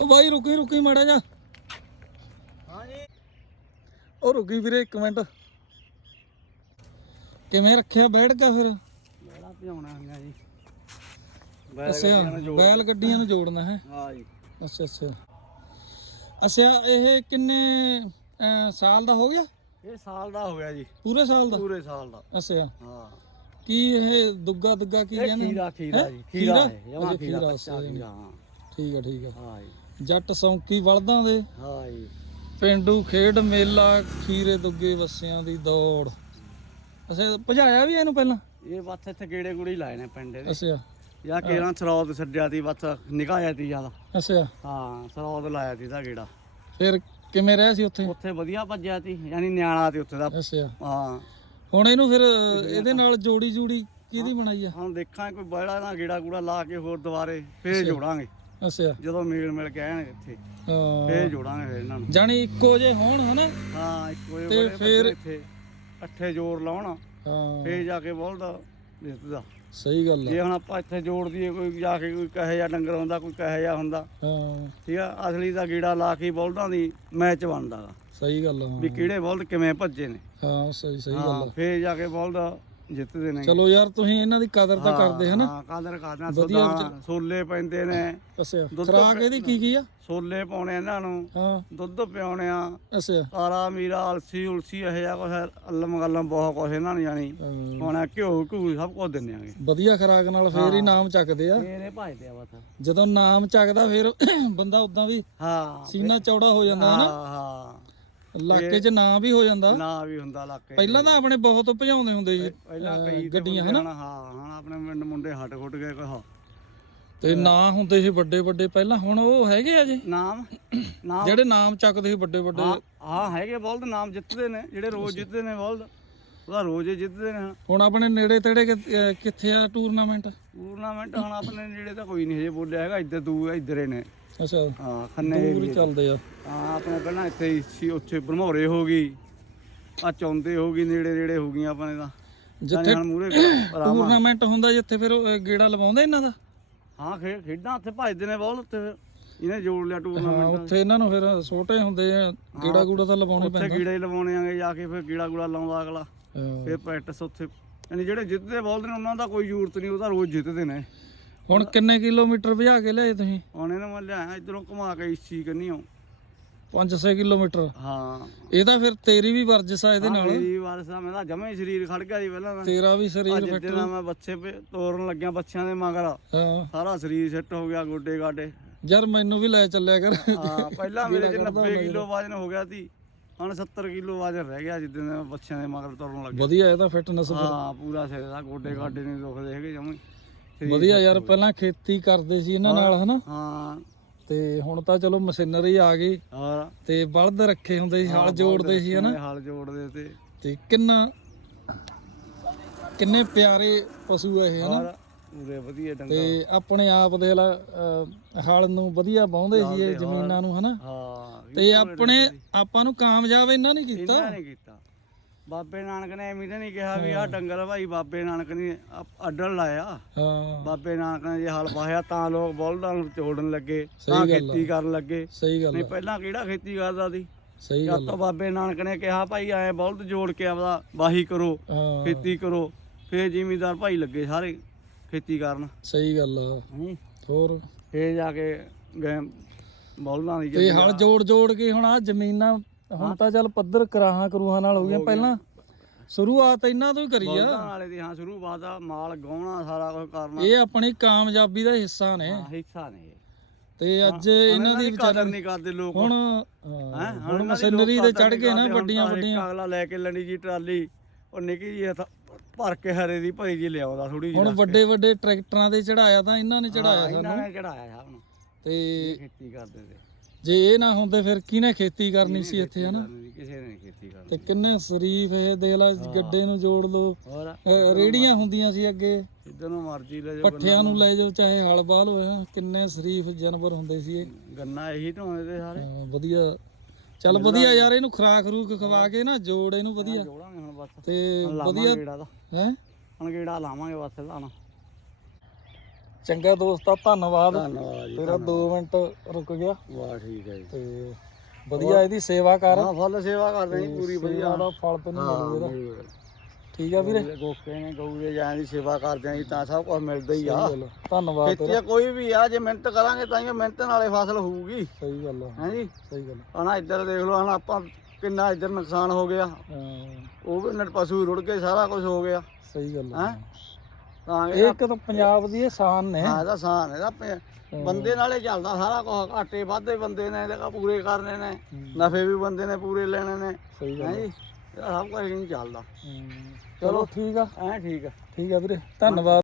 ਉਹ ਬਾਈ ਰੁਕੀ ਰੁਕੀ ਮਾੜਾ ਜਾ ਹਾਂ ਜੀ ਉਹ ਰੁਕੀ ਵੀਰੇ ਇੱਕ ਮਿੰਟ। ਕਿਵੇਂ ਰੱਖਿਆ ਬੈਠ ਕੇ ਫਿਰ? ਭਜਾਉਣਾ ਜੀ। ਅੱਛਾ ਬੈਲ ਗੱਡੀਆਂ ਨੂੰ ਜੋੜਨਾ ਹੈ। ਹਾਂ ਜੀ। ਅੱਛਾ ਅੱਛਾ। ਅੱਛਾ ਇਹ ਕਿੰਨੇ ਸਾਲ ਦਾ ਹੋ ਗਿਆ? ਇਹ ਸਾਲ ਦਾ ਹੋ ਗਿਆ ਜੀ। ਪੂਰੇ ਸਾਲ ਦਾ? ਪੂਰੇ ਸਾਲ ਦਾ। ਅੱਛਾ। ਹਾਂ। ਕੀ ਇਹ ਦੁੱਗਾ ਦੁੱਗਾ ਕੀ ਕਹਿੰਦੇ ਖੀਰਾ ਖੀਰਾ? ਜੀ। ਖੀਰਾ? ਹੈ। ਖੀਰਾ ਹਾਂ। ਠੀਕ ਆ ਠੀਕ ਆ ਹਾਂ ਜੀ। ਜੱਟ ਸੌਂਕੀ ਵਲਦਾਂ ਦੇ। ਹਾਂ ਜੀ। ਪਿੰਡੂ ਖੇਡ ਮੇਲਾ ਖੀਰੇ ਦੁੱਗੇ ਵਸਿਆਂ ਦੀ ਦੌੜ। ਅੱਛਾ ਭਜਾਇਆ ਵੀ ਇਹਨੂੰ ਪਹਿਲਾਂ? ਇਹ ਬੱਸ ਇੱਥੇ ਗੇੜੇ ਗੁੜੀ ਲਾਏ ਨੇ ਪਿੰਡ ਦੇ। ਅੱਛਾ। ਜਾਂ ਕੇਰਾਂ ਸਰੌਦ ਛੱਡਿਆ ਤੀ ਬੱਸ ਨਿਕਾਇਆ ਤੀ ਜ਼ਿਆਦਾ। ਅੱਛਾ। ਹਾਂ ਸਰੌਦ ਲਾਇਆ ਤੀ ਦਾ ਗੇੜਾ। ਫਿਰ ਕਿਵੇਂ ਰਿਹਾ ਸੀ ਉੱਥੇ? ਉੱਥੇ ਵਧੀਆ ਭੱਜਿਆ ਤੀ ਯਾਨੀ ਨਿਆਣਾ ਤੀ ਉੱਥੇ ਦਾ। ਅੱਛਾ। ਹਾਂ। ਹੁਣ ਇਹਨੂੰ ਫਿਰ ਇਹਦੇ ਨਾਲ ਜੋੜੀ ਜੂੜੀ ਕਿਹਦੀ ਬਣਾਈ ਆ? ਹੁਣ ਦੇਖਾਂ ਕੋਈ ਬੜਾ ਨਾ ਗੇੜਾ ਗੂੜਾ ਲਾ ਕੇ ਹੋਰ ਦੁਬਾਰੇ ਫੇਰ ਜੋੜਾਂਗੇ। ਅੱਛਾ। ਜਦੋਂ ਮੇਲ ਮਿਲ ਕੇ ਆਣਗੇ ਇੱਥੇ। ਹਾਂ। ਫੇਰ ਜੋੜਾਂਗੇ ਫੇਰ ਇਹਨਾਂ ਨੂੰ। ਜਾਣੀ ਇੱਕੋ ਜੇ ਹੋਣ ਹਨਾ? ਹਾਂ ਇੱਕੋ ਤੇ ਬੜੇ ਫੇਰ- ਬੱਚੇ ਇੱਥੇ। ਇਕੱਠੇ ਜੋੜ ਲਾਉਣ। ਹਾਂ। ਫੇਰ ਜਾ ਕੇ ਬੋਲਦਾ ਜਿੱਤਦਾ ਸਹੀ ਗੱਲ ਆ। ਜੇ ਹੁਣ ਆਪਾਂ ਇੱਥੇ ਜੋੜ ਦਈਏ ਕੋਈ ਜਾ ਕੇ ਕੋਈ ਕਹੇ ਜਾਂ ਡੰਗਰ ਹੁੰਦਾ ਕੋਈ ਕਹੇ ਜਾਂ ਹੁੰਦਾ। ਹਾਂ। ਠੀਕ ਆ ਅਸਲੀ ਦਾ ਗੀੜਾ ਲਾ ਕੇ ਬੋਲਦਾਂ ਦੀ ਮੈਚ ਬਣਦਾ ਗਾ। ਸਹੀ ਗੱਲ ਆ ਵੀ ਕਿਹੜੇ ਬੋਲਦ ਕਿਵੇਂ ਭੱਜੇ ਨੇ। ਹਾਂ ਸਹੀ ਸਹੀ ਗੱਲ ਹਾਂ ਆ ਫੇਰ ਜਾ ਕੇ ਬੋਲਦਾ ਜਿੱਤਦੇ ਨੇ। ਚਲੋ ਯਾਰ ਤੁਸੀਂ ਇਹਨਾਂ ਦੀ ਕਦਰ ਤਾਂ ਕਰਦੇ ਹਨਾ? ਹਾਂ ਕਾਦਰ ਕਰਨਾ ਵਧੀਆ ਸਦਾ ਸੋਲੇ ਪੈਂਦੇ ਨੇ। ਅੱਛਾ ਦੁੱਧ ਖਰਾਕ ਇਹਦੀ ਕੀ ਕੀ ਆ? ਸੋਲੇ ਪਾਉਣੇ ਇਹਨਾਂ ਨੂੰ। ਹਾਂ। ਦੁੱਧ ਪਿਆਉਣੇ ਆ। ਅੱਛਾ। ਤਾਰਾ ਮੀਰਾ ਅਲਸੀ ਉਲਸੀ ਇਹ ਜਿਹਾ ਕੁਛ ਅਲਮ ਗੱਲਮ ਬਹੁਤ ਕੁਛ ਇਹਨਾਂ ਨੂੰ ਜਾਣੀ ਹਾਂ, ਹੁਣ ਘਿਓ ਘੂ ਸਭ ਕੁਝ ਦਿੰਦੇ ਆਂਗੇ। ਵਧੀਆ ਖਰਾਕ ਨਾਲ ਫੇਰ ਹੀ ਨਾਮ ਚੱਕਦੇ ਆ। ਇਹਨੇ ਭਜਦੇ ਆ ਬਸ। ਜਦੋਂ ਨਾਮ ਚੱਕਦਾ ਫਿਰ ਬੰਦਾ ਉਦਾਂ ਵੀ ਹਾਂ। ਸੀਨਾ ਚੌੜਾ ਹੋ ਜਾਂਦਾ ਹਾਂ ਹਨਾ? ਹਾਂ। ਇਲਾਕੇ 'ਚ ਨਾਂ ਵੀ ਹੋ ਜਾਂਦਾ। ਨਾ ਵੀ ਹੁੰਦਾ ਇਲਾਕੇ 'ਚ। ਪਹਿਲਾਂ ਤਾਂ ਆਪਣੇ ਬਹੁਤ ਭਜਾਉਂਦੇ ਹੁੰਦੇ ਸੀ ਪਹਿਲਾਂ ਅਹ, ਕਈ ਤੇ ਗੱਡੀਆਂ ਹਨਾ? ਹਾਂ ਹੁਣ ਆਪਣੇ ਪਿੰਡ ਮੁੰਡੇ ਹਟ ਖੁੱਟ ਗਏ ਕੋਈ ਹਾਂ। ਤੇ ਨਾਂ ਹੁੰਦੇ ਸੀ ਵੱਡੇ ਵੱਡੇ ਪਹਿਲਾਂ ਹੁਣ ਉਹ ਹੈਗੇ ਆ ਜੀ। ਨਾਮ? ਨਾਮ? ਜਿਹੜੇ ਨਾਮ ਚੱਕਦੇ ਸੀ ਵੱਡੇ ਵੱਡੇ। ਹਾਂ ਹਾਂ ਹੈਗੇ ਬੋਲਦ ਨਾਮ ਜਿੱਤਦੇ ਨੇ ਜਿਹੜੇ ਰੋਜ਼ ਜਿੱਤਦੇ ਨੇ ਬੋਲਦ ਉਹਦਾ ਰੋਜ਼ ਹੀ ਜਿੱਤਦੇ ਨੇ ਹੁਣ ਆਪਣੇ ਨੇੜੇ ਤੇੜੇ ਕਿ- ਅਹ, ਕਿੱਥੇ ਆ ਟੂਰਨਾਮੈਂਟ? ਟੂਰਨਾਮੈਂਟ ਹੁਣ ਆਪਣੇ ਨੇੜੇ ਤਾਂ ਕੋਈ ਨਹੀਂ ਹਜੇ ਬੋਲਿਆ ਹੈਗਾ ਇੱਧਰ ਦੂਰ ਇੱਧਰੇ ਨੇ। ਅੱਛਾ। ਹਾਂ ਖੰਨੇ ਦੂਰ ਏਰੀਏ 'ਚ। ਚੱਲਦੇ ਆ। ਹਾਂ ਆਪਣੇ ਪਹਿਲਾਂ ਇੱਥੇ ਹੀ ਸੀ ਉੱਥੇ ਬਰਮੋਰੇ ਹੋ ਗਈ। ਆ ਚੌਂਦੇ ਹੋ ਗਈ ਨੇੜੇ ਨੇੜੇ ਹੋ ਗਈਆਂ ਆਪਣੇ ਤਾਂ। ਜਿੱਥੇ ਹੁਣ ਮੂਰੇ ਆਰਾਮ ਟੂਰਨਾਮੈਂਟ ਹੁੰਦਾ ਜਿੱਥੇ ਫਿਰ ਉਹ, ਅਹ, ਗੇੜਾ ਲਵਾਉਂਦੇ ਇਹਨਾਂ ਦਾ? ਹਾਂ ਖੇ ਖੇਡਾਂ ਉੱਥੇ ਭੱਜਦੇ ਨੇ ਬਹੁਤ ਉੱਥੇ। ਫਿਰ ਇਹਨੇ ਜੋੜ ਲਿਆ ਹਾਂ ਟੂਰਨਾਮੈਂਟ ਉੱਥੇ ਇਹਨਾਂ ਨੂੰ ਫਿਰ ਛੋਟੇ ਹੁੰਦੇ ਆ ਗੇੜਾ ਗੂੜਾ ਤਾਂ ਲਵਾਉਣੇ ਉੱਥੇ ਪੈਂਦਾ ਕੀੜੇ ਹੀ ਲਵਾਉਣੇ ਆਂਗੇ ਜਾ ਕੇ ਫਿਰ ਕੀੜਾ ਗੂੜਾ ਲਾਉਂਦਾ ਅਗਲਾ। ਹਾਂ। ਫਿਰ ਪ੍ਰੈਕਟਿਸ ਉੱਥੇ। ਯਾਨੀ ਜਿਹੜੇ ਜਿੱਤਦੇ ਬੋਲਦੇ ਨੇ ਉਹਨਾਂ ਦਾ ਕੋਈ ਜ਼ਰੂਰਤ ਨਹੀਂ ਉਹ ਤਾਂ ਰੋਜ਼ ਜਿੱਤਦੇ ਨੇ। ਹੁਣ ਕਿੰਨੇ ਕਿਲੋਮੀਟਰ ਭਜਾ ਕੇ ਲਿਆਏ ਤੁਸੀਂ? ਹੁਣ ਇਹਨਾਂ ਮੈਂ ਲਿਆਇਆ ਇਧਰੋਂ ਘੁਮਾ ਕੇ ਇਸੀ ਕੰਨੀਓ। 5-6 ਕਿਲੋਮੀਟਰ? ਹਾਂ। ਇਹ ਤਾਂ ਫਿਰ ਤੇਰੀ ਵੀ ਵਰਜਿਸ਼ ਆ ਇਹਦੇ ਨਾਲ। ਮੇਰੀ ਵਾਰ ਸਾ ਮੇਰਾ ਜਮੇ ਸਰੀਰ ਖੜ ਗਿਆ ਸੀ ਪਹਿਲਾਂ ਤਾਂ। ਤੇਰਾ ਵੀ ਸਰੀਰ ਫਿੱਟ ਜਿੱਦਾਂ ਮੈਂ ਬੱਚੇ ਤੋਰਨ ਲੱਗਿਆ ਬੱਚਿਆਂ ਦੇ ਮਗਰ। ਹਾਂ। ਸਾਰਾ ਸਰੀਰ ਸੈੱਟ ਹੋ ਗਿਆ ਗੋਡੇ ਗਾਡੇ। ਯਾਰ ਮੈਨੂੰ ਵੀ ਲੈ ਚੱਲਿਆ ਕਰ। ਹਾਂ ਪਹਿਲਾਂ ਮੇਰੇ ਚ 90 ਕਿਲੋ ਵਜਨ ਹੋ ਗਿਆ ਸੀ। ਹੁਣ 70 ਕਿਲੋ ਵਜਨ ਰਹਿ ਗਿਆ ਜਿੱਦਾਂ ਦੇ ਮੈਂ ਬੱਚਿਆਂ ਦੇ ਮਗਰ ਤੁਰਨ ਲੱਗਿਆ। ਵਧੀਆ ਇਹਦਾ ਫਿਟਨੈਸ ਹਾਂ ਪੂਰਾ ਸਿਰ ਦਾ ਗੋਡੇ ਗਾਡੇ ਨਹੀਂ ਦੁਖਦੇ ਹੈਗੇ ਜਮੇ ਵਧੀਆ ਯਾਰ ਪਹਿਲਾਂ ਖੇਤੀ ਕਰਦੇ ਸੀ ਇਹਨਾਂ ਨਾਲ ਹਨਾ? ਹਾਂ। ਤੇ ਹੁਣ ਤਾਂ ਚਲੋ ਮਸ਼ੀਨਰੀ ਆ ਗਈ। ਹੋਰ? ਤੇ ਬਲਦ ਰੱਖੇ ਹੁੰਦੇ ਸੀ ਹਲ ਜੋੜਦੇ ਸੀ ਹਨਾ? ਹਲ ਜੋੜਦੇ ਤੇ ਤੇ ਕਿੰਨਾ ਕਿੰਨੇ ਪਿਆਰੇ ਪਸ਼ੂ ਆ ਇਹ ਹਨਾ? ਪੂਰੇ ਵਧੀਆ ਡੰਗਾ ਤੇ ਆਪਣੇ ਆਪ ਦੇ ਹਲ ਨੂੰ ਵਧੀਆ ਬਾਉਂਦੇ ਸੀ ਇਹ ਜ਼ਮੀਨਾਂ ਨੂੰ ਹਨਾ? ਹਾਂ ਤੇ ਆਪਣੇ ਆਪਾਂ ਨੂੰ ਕਾਮਯਾਬ ਇਹਨਾਂ ਨੇ ਕੀਤਾ। ਇਹਨਾਂ ਨੇ ਕੀਤਾ। ਬਾਬੇ ਨਾਨਕ ਨੇ ਐਵੇਂ ਤਾਂ ਨਹੀਂ ਕਿਹਾ ਵੀ ਆਹ ਡੰਗਰ ਭਾਈ ਬਾਬੇ ਨਾਨਕ ਨੇ ਅ- ਅੱਡਣ ਲਾਇਆ। ਹਾਂ। ਬਾਬੇ ਨਾਨਕ ਨੇ ਜੇ ਹਲ ਵਾਹਿਆ ਤਾਂ ਲੋਕ ਬਲਦਾਂ ਨੂੰ ਤੋੜਨ ਲੱਗੇ ਤਾਂ ਗੱਲ ਆ। ਖੇਤੀ ਕਰਨ ਲੱਗੇ। ਸਹੀ ਗੱਲ ਨਹੀਂ ਆ, ਪਹਿਲਾਂ ਕਿਹੜਾ ਖੇਤੀ ਕਰਦਾ ਸੀ? ਸਹੀ ਜਦ ਗੱਲ ਤੋਂ ਬਾਬੇ ਨਾਨਕ ਨੇ ਕਿਹਾ ਭਾਈ ਐ ਬਲਦ ਜੋੜ ਕੇ ਆਪਦਾ ਵਾਹੀ ਕਰੋ ਆ। ਹਾਂ। ਖੇਤੀ ਕਰੋ ਫੇਰ ਜ਼ਿਮੀਦਾਰ ਭਾਈ ਲੱਗੇ ਸਾਰੇ ਖੇਤੀ ਕਰਨ। ਸਹੀ ਗੱਲ ਆ। ਹੈਂ। ਹੋਰ? ਫੇਰ ਜਾ ਕੇ ਗਏ ਬਲਦਾਂ ਦੀ ਤੇ ਹਲ ਜੋੜ ਜੋੜ ਕੇ ਹੁਣ ਆ ਜ਼ਮੀਨਾਂ ਹੁਣ ਤਾਂ ਚੱਲ ਪੱਧਰ ਕਰਾਹਾਂ ਕਰੂਹਾਂ ਨਾਲ ਹੋ ਗਈਆਂ ਪਹਿਲਾਂ। ਸ਼ੁਰੂਆਤ ਇਹਨਾਂ ਤੋਂ ਹੀ ਕਰੀ ਆ। ਬਲਦਾਂ ਵਾਲੇ ਦੀ ਹਾਂ ਸ਼ੁਰੂਆਤ ਆ ਮਾਲ ਗਾਉਣਾ ਸਾਰਾ ਕੁਝ ਕਰਨਾ। ਇਹ ਆਪਣੀ ਕਾਮਯਾਬੀ ਦਾ ਹਿੱਸਾ ਨੇ। ਹਾਂ, ਹਿੱਸਾ ਨੇ। ਤੇ ਅੱਜ ਇਹਨਾਂ ਦੀ ਕਦਰ ਨਹੀਂ ਕਰਦੇ ਲੋਕ। ਹੁਣ ਹੁਣ ਇਹਨਾਂ ਮਸ਼ੀਨਰੀ ਤੇ ਚੜ ਗਏ ਨਾ ਵੱਡੀਆਂ ਵੱਡੀਆਂ। ਅਗਲਾ ਲੈ ਕੇ ਲੰਡੀ ਜੀ ਟਰਾਲੀ ਉਹ ਨਿੱਕੀ ਜੀ ਭਰ ਕੇ ਹਰੇ ਦੀ ਭਰੀ ਜੀ ਲਿਆਉਂਦਾ ਥੋੜੀ ਹੁਣ ਵੱਡੇ ਵੱਡੇ ਟਰੈਕਟਰਾਂ ਤੇ ਚੜਾਇਆ ਤਾਂ ਇਹਨਾਂ ਨੇ ਚੜਾਇਆ ਇਹਨਾਂ ਸਾਨੂੰ। ਨੇ ਚੜਾਇਆ ਸਭ ਨੂੰ ਤੇ ਖੇਤੀ ਕਰਦੇ ਤੇ। ਜੇ ਇਹ ਨਾ ਹੁੰਦੇ ਫਿਰ ਕਿਹਨੇ ਖੇਤੀ ਕਰਨੀ ਸੀ ਇੱਥੇ ਹਨਾ? ਕਿਸੇ ਨੇ ਖੇਤੀ ਕਰਨੀ ਤੇ ਕਿੰਨੇ ਸ਼ਰੀਫ ਇਹ ਦੇਖ ਲਾ ਗੱਡੇ ਨੂੰ ਜੋੜ ਲੋ ਹੋਰ? ਰੇੜੀਆਂ ਹੁੰਦੀਆਂ ਸੀ ਅੱਗੇ। ਜਿੱਦਾਂ ਨੂੰ ਮਰਜ਼ੀ ਲੈ ਜਾਓ ਪੱਠਿਆਂ ਨੂੰ ਲੈ ਜਾਓ ਚਾਹੇ ਹਲ ਬਾਲ ਹੋਇਆ ਕਿੰਨੇ ਸ਼ਰੀਫ ਜਾਨਵਰ ਹੁੰਦੇ ਸੀ ਇਹ। ਗੰਨਾ ਇਹੀ ਢੋਂਦੇ ਤੇ ਸਾਰੇ। ਵਧੀਆ। ਚੱਲ ਵਧੀਆ ਯਾਰ ਇਹਨੂੰ ਖਰਾਕ ਰੂਕ ਖਵਾ ਕੇ ਨਾ ਜੋੜ ਇਹਨੂੰ ਵਧੀਆ। ਜੋੜਾਂਗੇ ਹੁਣ ਬਸ। ਤੇ ਵਧੀਆ ਦਾ ਹੈ? ਹੁਣ ਗੇੜਾ ਲਾਵਾਂਗੇ ਬਸ ਲਾਣਾ ਚੰਗਾ ਦੋਸਤਾ ਧੰਨਵਾਦ। ਧੰਨਵਾਦ ਜੀ ਤੇਰਾ 2 ਮਿੰਟ ਰੁਕ ਗਿਆ। ਵਾਹ ਠੀਕ ਹੈ ਜੀ। ਤੇ ਵਧੀਆ ਇਹਦੀ ਸੇਵਾ ਕਰ। ਹਾਂ ਫੁੱਲ ਸੇਵਾ ਕਰਦੇ ਜੀ ਪੂਰੀ ਵਧੀਆ। ਸੇਵਾ ਦਾ ਫਲ ਤੈਨੂੰ ਮਿਲੂ ਇਹਦਾ। ਠੀਕ ਆ ਵੀਰੇ? ਗੋਕੇ ਨੇ ਗਊ ਦੇ ਜਾਂ ਦੀ ਸੇਵਾ ਕਰਦੇ ਆਂ ਜੀ ਤਾਂ ਸਭ ਕੁਝ ਮਿਲਦਾ ਹੀ ਆ। ਸਹੀ ਗੱਲ ਆ। ਧੰਨਵਾਦ ਖੇਤੀ ਤੇਰਾ ਆ ਕੋਈ ਵੀ ਆ ਜੇ ਮਿਹਨਤ ਕਰਾਂਗੇ ਤਾਂ ਹੀ ਮਿਹਨਤ ਨਾਲੇ ਫਸਲ ਹੋਊਗੀ। ਸਹੀ ਗੱਲ ਆ। ਹੈ ਜੀ? ਸਹੀ ਗੱਲ ਹਣਾ ਇੱਧਰ ਦੇਖ ਲਓ ਹਣਾ ਆਪਾਂ ਕਿੰਨਾ ਇੱਧਰ ਨੁਕਸਾਨ ਹੋ ਗਿਆ। ਹਾਂ। ਉਹ ਵੀ ਨਟ ਪਸ਼ੂ ਰੁੜ ਕੇ ਸਾਰਾ ਕੁਝ ਹੋ ਗਿਆ। ਸਹੀ ਗੱਲ ਆ। ਹੈਂ? ਤਾਂ ਇਹ ਇੱਕ ਤਾਂ ਪੰਜਾਬ ਦੀ ਇਹ ਸ਼ਾਨ ਨੇ। ਹਾਂ ਇਹਦਾ ਸਾਨ ਇਹਦਾ ਪ- ਬੰਦੇ ਨਾਲੇ ਚੱਲਦਾ ਸਾਰਾ ਕੁਝ ਘਾਟੇ ਵਾਧੇ ਬੰਦੇ ਨੇ ਇਹਦੇ ਪੂਰੇ ਕਰਨੇ ਨੇ। ਨਫੇ ਵੀ ਬੰਦੇ ਨੇ ਪੂਰੇ ਲੈਣੇ ਨੇ। ਸਹੀ ਹੈ ਜੀ? ਇਹਦਾ ਸਭ ਕੁਝ ਨਹੀਂ ਚੱਲਦਾ। ਚਲੋ ਠੀਕ ਆ। ਐ ਠੀਕ ਆ। ਠੀਕ ਆ ਵੀਰੇ। ਧੰਨਵਾਦ।